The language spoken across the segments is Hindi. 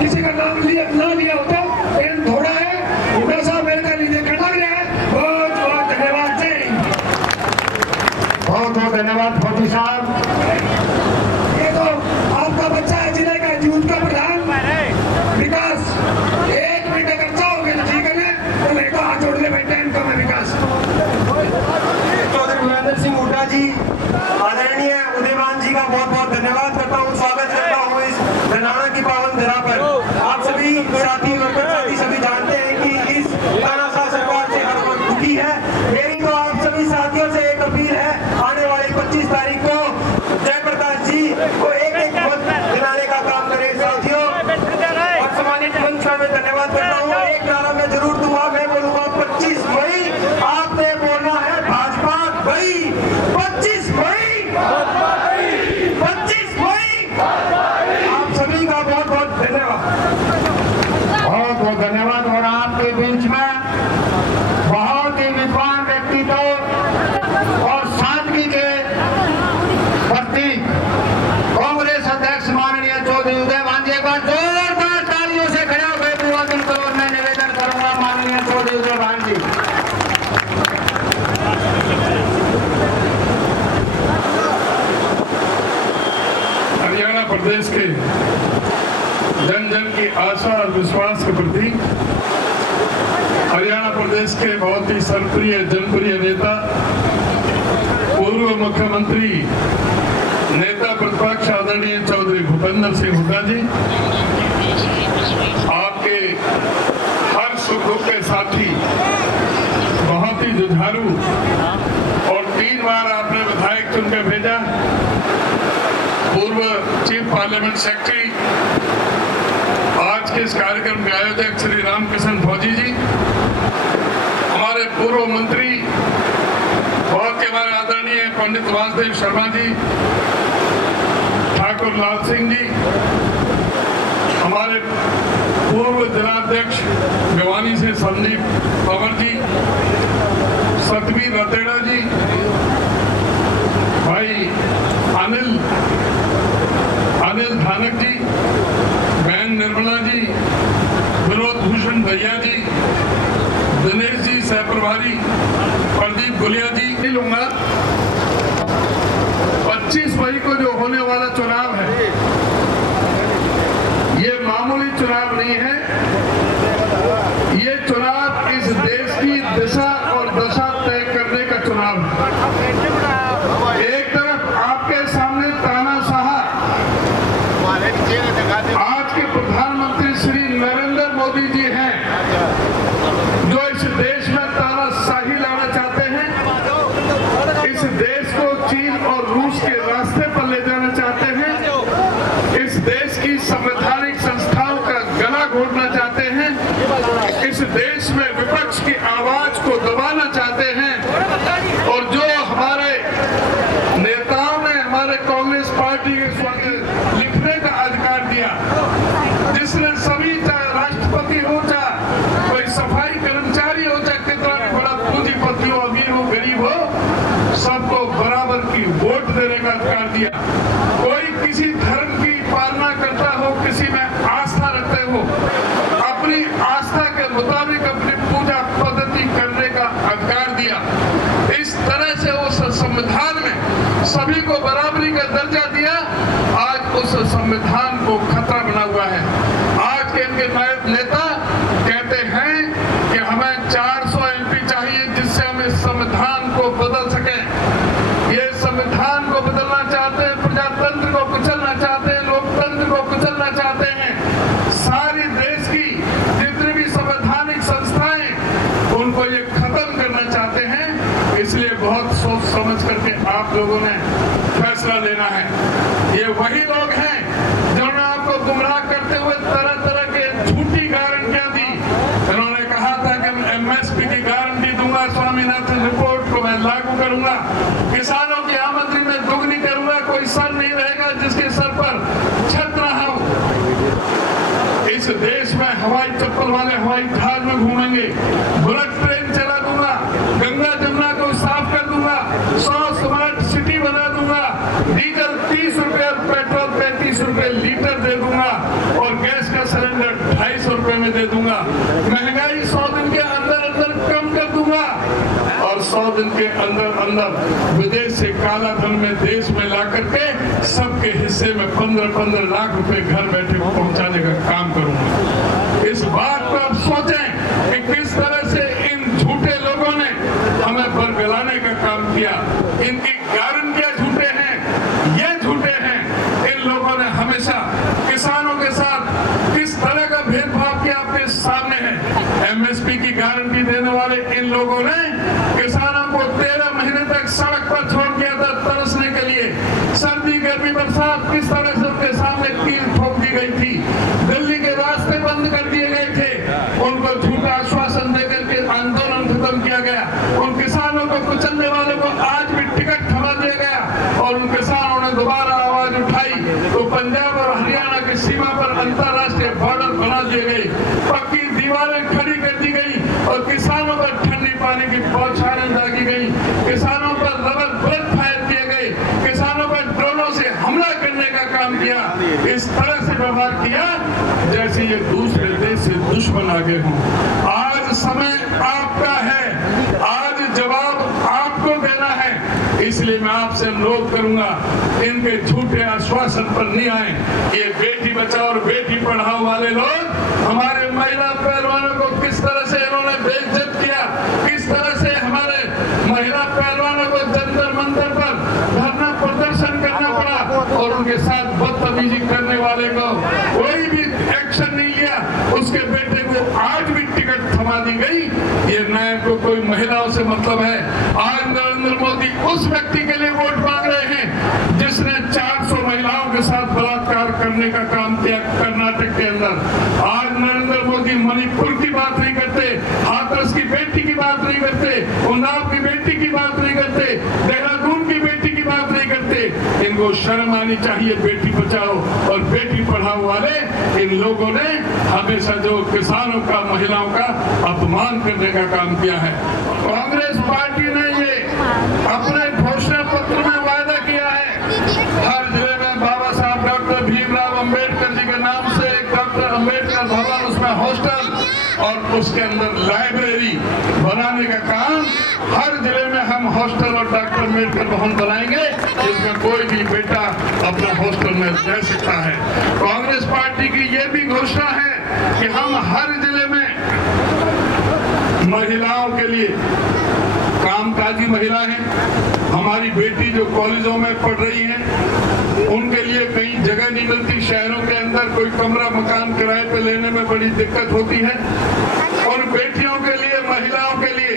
किसी का नाम ना लिया होता, लेकिन थोड़ा है हमेशा मेरे का लीजिए करना गया है। बहुत बहुत धन्यवाद जी, बहुत बहुत धन्यवाद फौजी साहब। ये तो आपका बच्चा है जिले का यूथ का प्रधान विकास। 1 मिनट अगर चाहोगे तो ठीक है, तो नहीं तो हाथ जोड़ ले बैठे हैं इनका मैं विकास। चौधरी भूपेंद्र सिंह हुड्डा जी, आदरणीय उदयमान जी का बहुत बहुत धन्यवाद करता हूँ, स्वागत करता हूँ इस रनाना की पावन धरा पर। आप सभी साथी वर्कर साथी सभी जानते हैं कि इस तानाशाह सरकार से हर वक्त दुखी है। मेरी तो आप सभी साथियों से एक अपील है, आने वाली 25 तारीख को जयप्रकाश जी को एक वोट दिलाने का काम करें साथियों। और सम्मानित मंच का मैं धन्यवाद करता हूँ। एक नारा मैं जरूर दूंगा, मैं बोलूंगा 25 मई, आपने बोलना है भाजपा गई, 25 मई, 25 मई। आप सभी का बहुत बहुत धन्यवाद, बहुत बहुत धन्यवाद। और आपके बीच में बहुत ही विद्वान व्यक्तित्व और सादगी के प्रतीक कांग्रेस अध्यक्ष माननीय चौधरी उदयमान जी, एक बार जोरदार तालियों से खड़े होकर अभिवादन करो। मैं निवेदन करूंगा माननीय चौधरी उदयमान जी। हरियाणा प्रदेश के जन जन की आशा और विश्वास के प्रति हरियाणा प्रदेश के बहुत ही सर्वप्रिय जनप्रिय नेता, पूर्व मुख्यमंत्री नेता प्रतिपक्ष आदरणीय चौधरी भूपेंद्र सिंह हुड्डा जी, आपके हर सुख दुख के साथी, बहुत ही जुझारू, और 3 बार आपने विधायक चुन के भेजा, पूर्व चीफ पार्लियामेंट सेक्रेटरी, आज के इस कार्यक्रम के आयोजक श्री रामकिशन फौजी जी, हमारे पूर्व मंत्री बहुत के हमारे आदरणीय पंडित वासुदेव शर्मा जी, ठाकुर लाल सिंह जी, हमारे पूर्व जिलाध्यक्ष भिवानी से संदीप पवार जी, सतवीर रतेड़ा जी, भाई अनिल धानक जी, बहन निर्मला जी, विनोद भूषण भैया जी, दिनेश जी सह प्रभारी, प्रदीप गुलिया जी। लूंगा 25 मई को जो होने वाला चुनाव है, ये मामूली चुनाव नहीं है, ये चुनाव इस देश की दिशा और दशा तय करने का चुनाव है। एक तरफ आपके सामने तानाशाह आज के प्रधानमंत्री श्री नरेंद्र मोदी जी हैं, जो इस देश में तानाशाही लाना चाहते हैं, इस देश को चीन और रूस के रास्ते पर ले जाना चाहते हैं, इस देश की संवैधानिक संस्थाओं का गला घोटना चाहते हैं, इस देश में विपक्ष की आवाज को दबाना चाहते हैं। और जो हमारे नेताओं ने हमारे कांग्रेस पार्टी के लिखने का अधिकार दिया, जिसने सभी, चाहे राष्ट्रपति हो, चाहे कोई सफाई कर्मचारी हो, चाहे कितना भी बड़ा पूंजीपति हो, अमीर हो, गरीब हो, सबको बराबर की वोट देने का अधिकार दिया। कोई किसी धर्म की पालना करता हो, किसी में आस्था रखते हो, अपनी आस्था के मुताबिक अपनी पूजा पद्धति करने का अधिकार दिया। इस तरह से उस संविधान में सभी को बराबरी का दर्जा दिया। आज उस संविधान को खतरा बना हुआ है। आज के इनके नेता कहते हैं कि हमें 400 एमपी चाहिए, जिससे हम इस संविधान को बदल सकें। ये संविधान को बदलना चाहते हैं, प्रजातंत्र को कुचलना चाहते हैं, लोकतंत्र को कुचलना चाहते हैं। सारी देश की जितनी भी संवैधानिक संस्थाएं, उनको ये खत्म करना चाहते हैं। इसलिए बहुत सोच समझ करके आप लोगों ने फैसला लेना है। ये वही लोग हैं जिन्होंने आपको गुमराह करते हुए तरह तरह के झूठी गारंटियां दी। उन्होंने कहा था कि मैं एमएसपी की गारंटी दूंगा, स्वामीनाथन रिपोर्ट को मैं लागू करूंगा, किसानों की आमदनी में दुगनी करूंगा, कोई सर नहीं रहेगा जिसके सर पर छत ना हो। इस देश में हवाई चप्पल वाले हवाई जहाज में घूमेंगे, बुलेट ट्रेन चला दूंगा, गंगा जमुना को साफ कर दूंगा, 100 स्मार्ट सिटी बना दूंगा, डीजल 30 रुपए, पेट्रोल 35 रुपए लीटर दे दूंगा, और गैस का सिलेंडर 100 दिन के अंदर अंदर विदेश से काला धन में देश में ला करके सबके हिस्से में 15-15 लाख रुपए घर बैठे पहुंचाने का काम करूंगा। इस बात को आप सोचें कि किस तरह से इन झूठे लोगों ने हमें बरगलाने का काम किया। इनकी गारंटियां झूठे हैं, ये झूठे हैं। इन लोगों ने हमेशा किसानों के साथ किस तरह का भेदभाव किया आपके सामने है। एमएसपी की गारंटी देने वाले इन लोगों ने किसानों को 13 महीने तक सड़क पर छोड़ दिया था तरसने के लिए। सर्दी गर्मी बरसात किस तरह से उनके सामने कील ठोक दी गई थी। दिल्ली के रास्ते बंद कर दिए गए थे। उनको झूठा आश्वासन देकर के आंदोलन खत्म किया गया। उन किसानों को कुचलने वालों को आज भी टिकट थमा दिया गया और उन किसानों ने दोबारा आवाज उठाई तो पंजाब और हरियाणा की सीमा पर अंतर्राष्ट्रीय बॉर्डर बना दिए गए, पक्की दीवारें खड़ी कर दी गई और किसानों पर ठंडी पानी की बौछारें दागी गई। किसानों पर रबर बुलेट फायर किए गए, किसानों पर ड्रोनों से हमला करने का काम किया। इस तरह से व्यवहार किया जैसे ये दूसरे देश से दुश्मन आगे हों। आज समय आपका है, आज जवाब आपको देना है। इसलिए मैं आपसे अनुरोध करूंगा, इनके झूठे आश्वासन पर नहीं आए। ये बेटी बचाओ और बेटी पढ़ाओ वाले लोग हमारे महिला पहलवानों को किस तरह से इन्होंने बेइज्जत किया, किस तरह से हमारे महिला पहलवानों को जंतर मंतर पर धरना प्रदर्शन करना पड़ा और उनके साथ बदतमीजी करने वाले को कोई भी एक्शन नहीं लिया। उसके बेटे को आज भी टिकट थमा दी गई। ये न्याय को कोई महिलाओं से मतलब है। आज नरेंद्र मोदी उस व्यक्ति के लिए वोट मांग रहे हैं जिसने 400 महिलाओं के साथ बलात्कार करने का काम किया कर्नाटक के अंदर। आज नरेंद्र मोदी मणिपुर की बात नहीं करते, हाथरस की बेटी की बात नहीं करते, उन्नाव की बेटी की बात नहीं करते, देहरादून की बेटी की बात नहीं करते। इनको शर्म आनी चाहिए। बेटी बचाओ और बेटी पढ़ाओ वाले इन लोगों ने हमेशा जो किसानों का महिलाओं का अपमान करने का काम किया है। कांग्रेस पार्टी ने ये अपने घोषणा पत्र में वायदा किया है हर जिले में बाबा साहब डॉक्टर भीमराव अंबेडकर जी के नाम से एक डॉक्टर अंबेडकर भवन, उसमें हॉस्टल और उसके अंदर लाइब्रेरी बनाने का काम। हर जिले में हम हॉस्टल और डॉक्टर अंबेडकर भवन बनाएंगे जिसमें कोई भी बेटा अपना हॉस्टल में रह सकता है। कांग्रेस पार्टी की ये भी घोषणा है कि हम हर जिले में महिलाओं के लिए, कामकाजी महिला हैं, हमारी बेटी जो कॉलेजों में पढ़ रही हैं, उनके लिए कहीं जगह नहीं मिलती। शहरों के अंदर कोई कमरा मकान किराए पे लेने में बड़ी दिक्कत होती है। और बेटियों के लिए, महिलाओं के लिए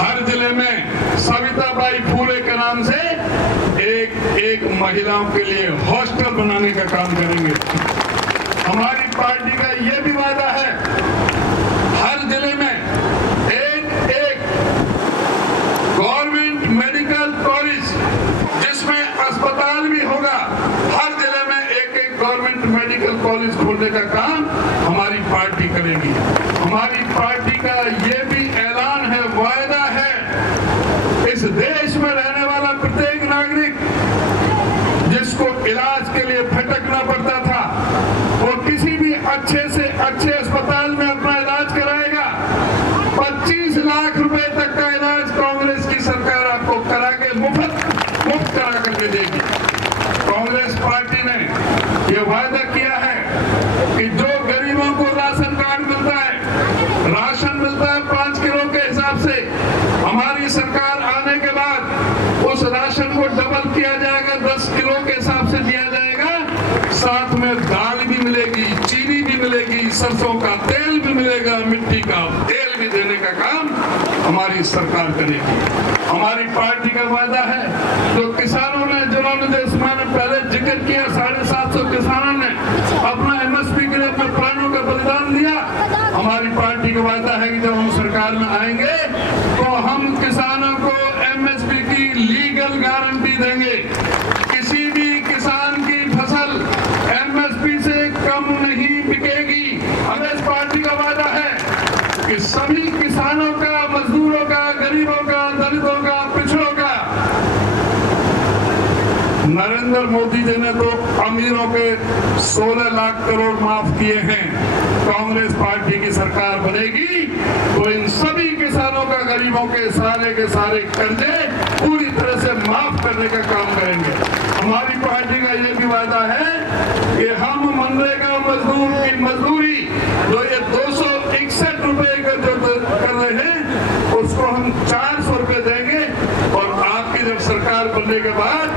हर जिले में सविताबाई फूले के नाम से एक महिलाओं के लिए हॉस्टल बनाने का काम करेंगे। हमारी पार्टी का यह भी वादा है हर जिले में एक गवर्नमेंट मेडिकल कॉलेज जिसमें अस्पताल भी होगा। हर जिले में एक गवर्नमेंट मेडिकल कॉलेज खोलने का काम हमारी पार्टी करेगी। हमारी पार्टी का ये भी ऐलान है, वायदा है, इस देश में रहने वाला प्रत्येक नागरिक जिसको इलाज के लिए भटकना पड़ता था वो किसी भी अच्छे से अच्छे अस्पताल में अपना इलाज कराएगा। 25 लाख रुपए तक का इलाज कांग्रेस की सरकार आपको करा के मुफ्त करा करके देगी। कांग्रेस पार्टी ने ये वायदा किया है कि जो गरीबों को राशन कार्ड मिलता है, राशन मिलता है 5 किलो के हिसाब से, हमारी सरकार आने के बाद उस राशन को डबल किया जाएगा, 10 किलो के हिसाब से दिया जाएगा। साथ में दाल भी मिलेगी, चीनी भी मिलेगी, सरसों का तेल भी मिलेगा, मिट्टी का तेल भी देने का काम हमारी सरकार करेगी। हमारी पार्टी का वादा है जो किसानों ने, जिन्होंने जैसे मैंने पहले जिक्र किया, 750 किसानों ने अपना एमएसपी के लिए अपने प्राणों का बलिदान दिया। हमारी पार्टी का वादा है कि जब हम सरकार में आएंगे तो हम किसानों को एमएसपी की लीगल गारंटी देंगे। किसी भी किसान की फसल एमएसपी से कम नहीं बिकेगी। हमें इस पार्टी का वादा है कि सभी किसानों का, मजदूरों का, गरीबों का, दलितों का, पिछड़ों का नरेंद्र नरेंद्र मोदी जी ने तो अमीरों के 16 लाख करोड़ माफ किए हैं। कांग्रेस पार्टी की सरकार बनेगी तो इन सभी किसानों का, गरीबों के सारे कर्जे पूरी तरह से माफ करने का काम करेंगे। हमारी पार्टी का ये भी वादा है कि हम मनरेगा मजदूर की मजदूरी जो ये 261 रुपए का जो कर रहे हैं उसको हम 400 रुपए देंगे। और आपकी जब सरकार बनने के बाद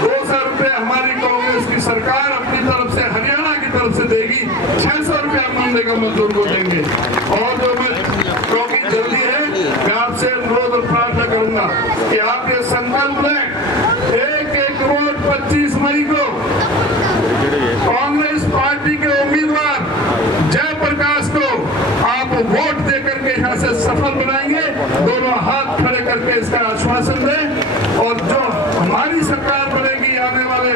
200 रुपए हमारी कांग्रेस की सरकार अपनी तरफ से, हरियाणा की तरफ से देगी। 600 रुपया मनरेगा मजदूर को देंगे। और जो मैं, क्योंकि जल्दी है, मैं आपसे अनुरोध और प्रार्थना करूंगा कि आप ये संकल्प लें, एक वोट 25 मई को कांग्रेस पार्टी के उम्मीदवार जयप्रकाश को आप वोट देकर के यहाँ से सफल बनाएंगे। दोनों हाथ खड़े करके इसका आश्वासन दें। और जो हमारी सरकार बनेगी आने वाले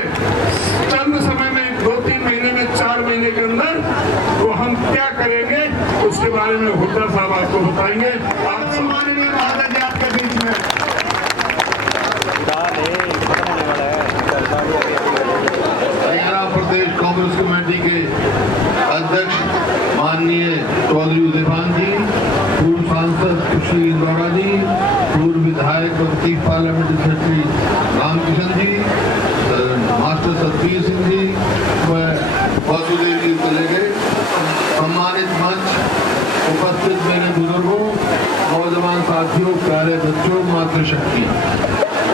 चंद समय में, 2-3 महीने में, 4 महीने के अंदर, तो हम क्या करेंगे उसके बारे में हुड्डा साहब आपको बताएंगे। आप सम्मानित महाराज जी आपके बीच में हरियाणा प्रदेश कांग्रेस कमेटी के अध्यक्ष माननीय चौधरी उदयभान जी, पूर्व सांसद सुश्री इंदौरा जी, पूर्व विधायक और चीफ पार्लियामेंट्री सेक्रेटरी रामकिशन जी, मास्टर सतबीर सिंह जी, वासुदेव जी चले गए, सम्मानित मंच, उपस्थित मेरे बुजुर्गों, नौजवान साथियों, प्यारे बच्चों, मातृशक्ति।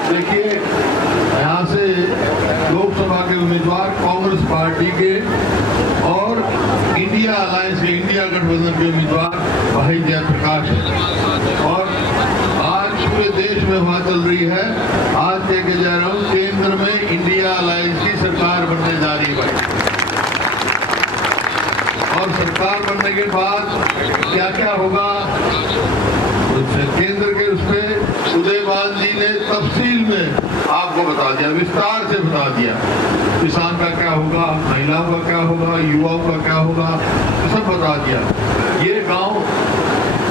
देखिए, यहाँ से लोकसभा के उम्मीदवार कांग्रेस पार्टी के और इंडिया अलायंस के, इंडिया गठबंधन के उम्मीदवार भाई जयप्रकाश हैं। और आज पूरे देश में हवा चल रही है, आज देखे जा रहा हूँ केंद्र में इंडिया अलायंस की सरकार बनने जा रही है भाई। और सरकार बनने के बाद क्या क्या होगा, केंद्र के उसमें उदयभान जी ने तफसील में आपको बता दिया, विस्तार से बता दिया। किसान का क्या होगा, महिलाओं का क्या होगा, युवाओं का क्या होगा, सब बता दिया। ये गांव,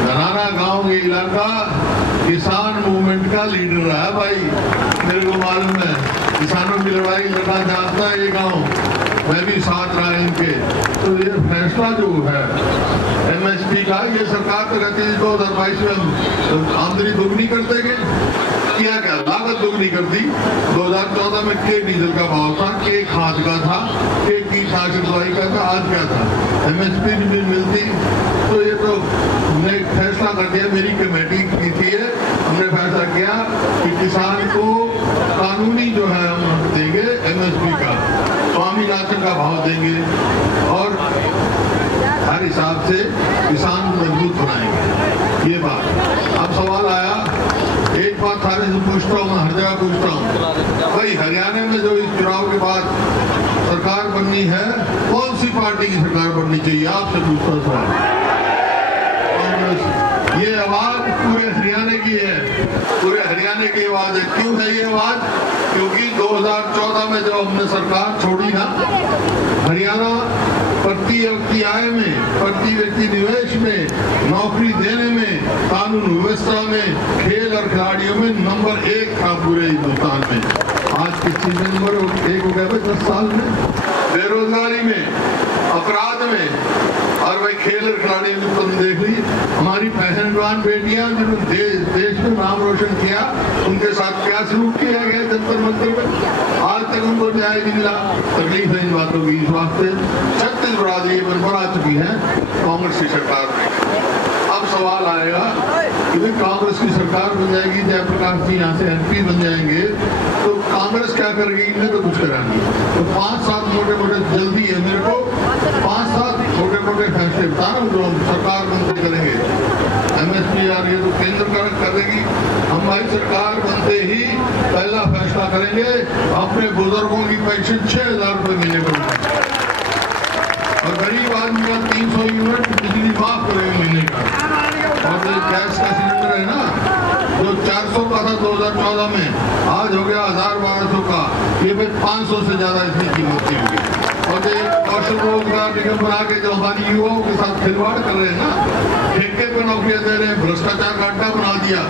घराना गांव, ये इलाका किसान मूवमेंट का लीडर रहा है भाई, मेरे को मालूम है। किसानों की लड़ाई लड़ना चाहता है ये गांव, मैं भी साथ रहा इनके। तो ये फैसला जो है MSP का, ये सरकार तो कहती है 2022 में आमदनी दोगुनी कर देंगे, किया क्या, लागत दोगुनी कर दी। 2014 में के डीजल का भाव था, के खाद का था, के कीटनाशक दवाई का था, आज क्या था, MSP भी मिलती। तो ये तो हमने फैसला कर दिया, मेरी कमेटी की थी, हमने फैसला किया कि किसान को कानूनी जो है हम देंगे MSP का, स्वामीनाथन का भाव देंगे और हर हिसाब से किसान को मजबूत बनाएंगे। ये बात। अब सवाल आया, एक बात सारे से पूछता हूँ, मैं हर जगह पूछता हूँ भाई, हरियाणा में जो इस चुनाव के बाद सरकार बननी है, कौन सी पार्टी की सरकार बननी चाहिए, आपसे पूछता हूँ सवाल। ये आवाज पूरे हरियाणा की है, पूरे हरियाणा की आवाज है। क्यों है ये आवाज? क्योंकि 2014 में जब हमने सरकार छोड़ी ना, हरियाणा प्रति व्यक्ति आय में, प्रति व्यक्ति निवेश में, नौकरी देने में, कानून व्यवस्था में, खेल और खिलाड़ियों में नंबर 1 था पूरे हिंदुस्तान में। आज किस चीज में नंबर 1 हो गया भाई 10 साल में? बेरोजगारी में, अपराध में, और भाई खेल और खिलाड़ियों की तुम देख ली, हमारी पहलवान बेटियां जिन्होंने देश में नाम रोशन किया, उनके साथ क्या सलूक किया गया जंतर मंतर में, आज तक उनको न्याय नहीं मिला। तकलीफ है इन बातों की। इस वास्ते 36 बरादरी बड़ा चुकी है कांग्रेस की सरकार में। अब सवाल आएगा कि भाई कांग्रेस की सरकार बन जाएगी, जयप्रकाश जी यहाँ से MP बन जाएंगे, तो कांग्रेस क्या करेगी? इन्हें तो कुछ करा नहीं। तो 5-7 मोटे जल्दी है मेरे को, 5-7 मोटे फैसले बता रहा हूँ जो हम सरकार बनते करेंगे। MSP आ रही है तो केंद्र करेगी, हम भाई सरकार बनते ही पहला फैसला करेंगे, अपने बुजुर्गों की पेंशन 6000 रुपये महीने को, और गरीब आदमी का 300 यूनिट बिजली माफ करेंगे महीने का। और जो गैस का सिलेंडर है ना, जो 400 का था 2014 में, आज हो गया 1000-1200 का, ये भाई 500 से ज्यादा इसकी कीमत की होगी। और ये कौशल रोजगार निगम बना के जो हमारी युवाओं के साथ खिलवाड़ कर रहे हैं ना, ठेके पे नौकरियां दे रहे हैं, भ्रष्टाचार का अड्डा बना दिया,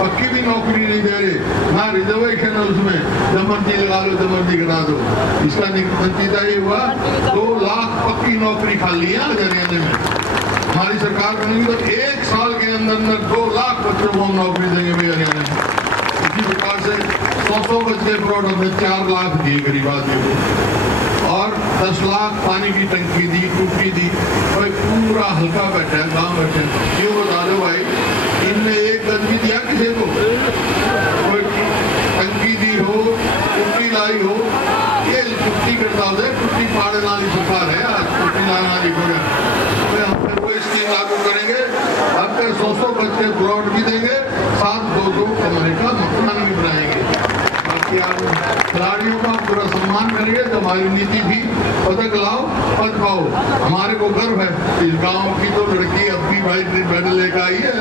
पक्की भी नौकरी नहीं दे रहे, ना रिजर्वेशन है उसमें, जब मर्जी लगा लो जब मर्जी करा दो। इसका नतीजा ये हुआ 2 लाख पक्की नौकरी खाली है हरियाणा में। हमारी सरकार बनेगी तो 1 साल के अंदर 2 लाख बच्चों को हम नौकरी देंगे भाई हरियाणा में। इसी प्रकार से 100 बच्चे फ्रॉड हमने 4 लाख दिए गरीब आदमी को, और 10 लाख पानी की टंकी दी, टूटी दी। भाई पूरा हल्का बैठा है, गाँव बैठे, क्यों बता दो भाई, इनने एक गज भी दिया किसी को? कोई टंकी दी हो, टूटी लाई हो, ये टूटी करता हो, टूटी फाड़े वाली सरकार है आज, टूटी लाने वाली हो गया। लागू करेंगे, अब 100 बच्चे प्लॉट भी देंगे, साथ 2-2 कमरे का मकान भी बनाएंगे। बाकी आप खिलाड़ियों का पूरा सम्मान करेंगे तो हमारी नीति भी पदक लाओ पद पाओ। हमारे को गर्व है, इस गांव की तो लड़की अब भी भाई मेडल लेकर आई है,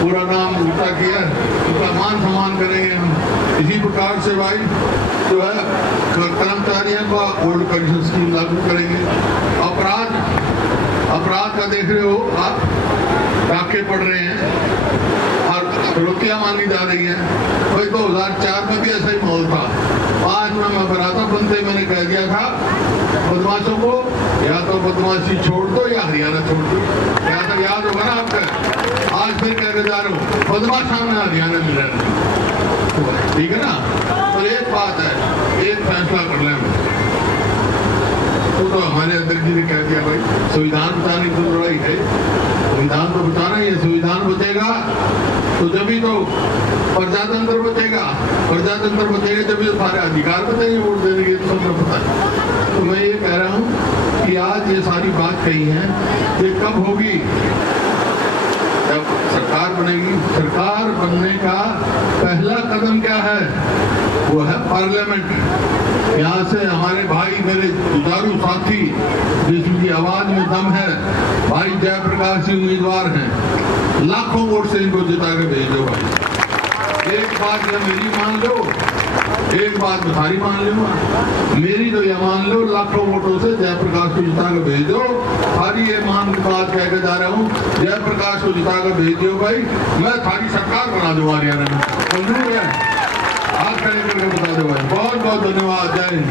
पूरा नाम ऊंचा किया है, उसका मान सम्मान करेंगे हम। इसी प्रकार से भाई जो है कर्मचारियों का ओल्ड पेंशन स्कीम लागू करेंगे। अपराध का देख रहे हो आप, डाके पड़ रहे हैं और रोटियां मांगी जा रही हैं। भाई 2004 में भी ऐसा ही माहौल था। 5 में मैं बराता बनते मैंने कह दिया था बदमाशों को, या तो बदमाशी छोड़ दो या हरियाणा छोड़ दो। या तो याद होगा ना आपका, आज फिर कह के जा रहा हूँ बदमाश सामने हरियाणा में रहना, ठीक है ना। तो एक बात है, एक फैसला कर लें, तो हमारे अध्यक्ष जी ने कह दिया भाई संविधान बचाने की लड़ाई है, संविधान तो बचाना ही है। संविधान बचेगा तो जब तो प्रजातंत्र बचेगा, प्रजातंत्र बचेगा जब तो सारे अधिकार बचेंगे वोट देने के, तो सबको पता है। तो मैं ये कह रहा हूँ कि आज ये सारी बात कही है, ये कब होगी? जब सरकार बनेगी। सरकार बनने का पहला कदम क्या है? वो है पार्लियामेंट। यहाँ से हमारे भाई, मेरे जुझारू साथी, जिसकी आवाज में दम है, भाई जयप्रकाश जी उम्मीदवार हैं, लाखों वोट से इनको जिता के भेजो भाई। एक बात ये मेरी मान लो, एक बात सारी मान लो, मेरी तो ये मान लो, लाखों वोटों से जयप्रकाश को जिता के भेज दो। सारी ये मान की बात कह के जा रहा हूँ, जयप्रकाश को जिता के भेज दो भाई, मैं सारी सरकार बना दूंगा हरियाणा में। मंजूर है? हाथ खड़े करके बता दो भाई। बहुत बहुत धन्यवाद। जय हिंद।